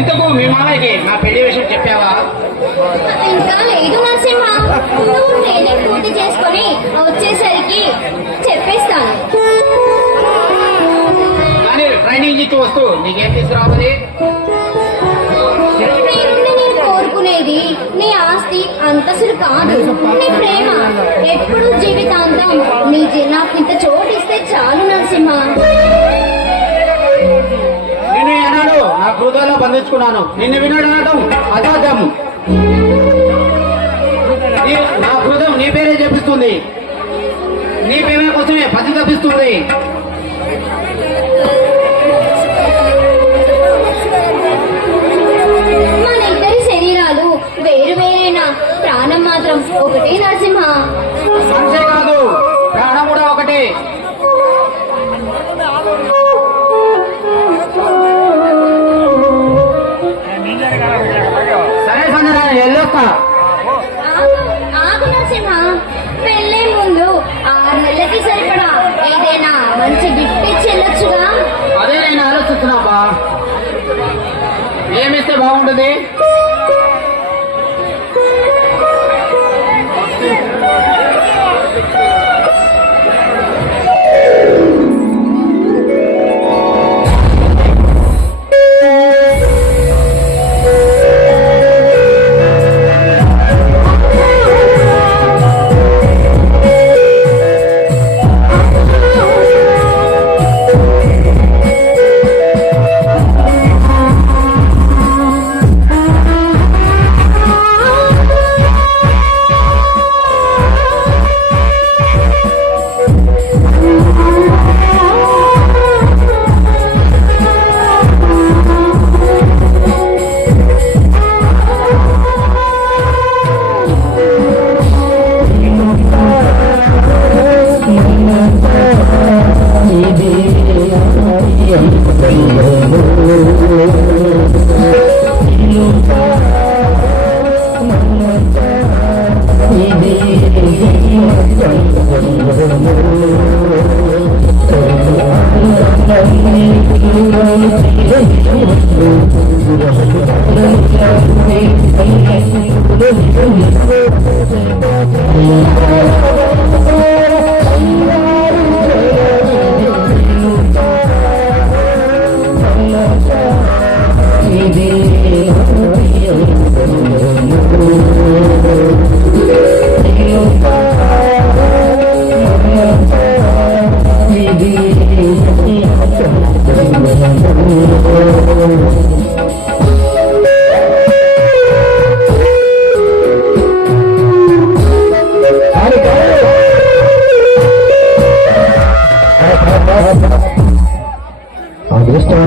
ఇంతకు మీ మామయ్యకి నా పెళ్లి విషయం చెప్పావా? ఇంకా లేదు నరసింహ, నువ్వు ట్రైనింగ్ పూర్తి చేసుకొని వచ్చేసరికి చెప్పేస్తాను. కానీ ట్రైనింగ్ ఇచ్చి వస్తూ నీకేం తీసుకురావాలి? నేను కోరుకునేది నీ ఆస్తి అంతసులు కాదు, నీ ప్రేమ. ఎప్పుడు జీవితాంతం నీ నాకు ఇంత చోటిస్తే చాలు నరసింహ. నిన్ను ఏనాడు నా హృదయంలో బంధించుకున్నాను. నిన్ను వినడం అసాధ్యం. నా హృదయం నీ పేరే చెప్పిస్తుంది. నీ ప్రేమ కోసమే పతి తప్పిస్తుంది. మన ఇద్దరి శరీరాలు వేరు వేరైనా ప్రాణం మాత్రం ఒకటే నరసింహ. అంతే కాదు, ప్రాణం కూడా ఒకటే. సరే సంజన, వెళ్ళొస్తా. ఆగు నరసింహ, పెళ్ళే ముందు 6 నెలలకి సరిపడా ఏదైనా మంచి గిఫ్ట్ ఇచ్చి వెళ్ళొచ్చుగా. అదే నేను ఆలోచిస్తున్నాపా. ఏమిస్తే బాగుంటుంది? అదృష్టం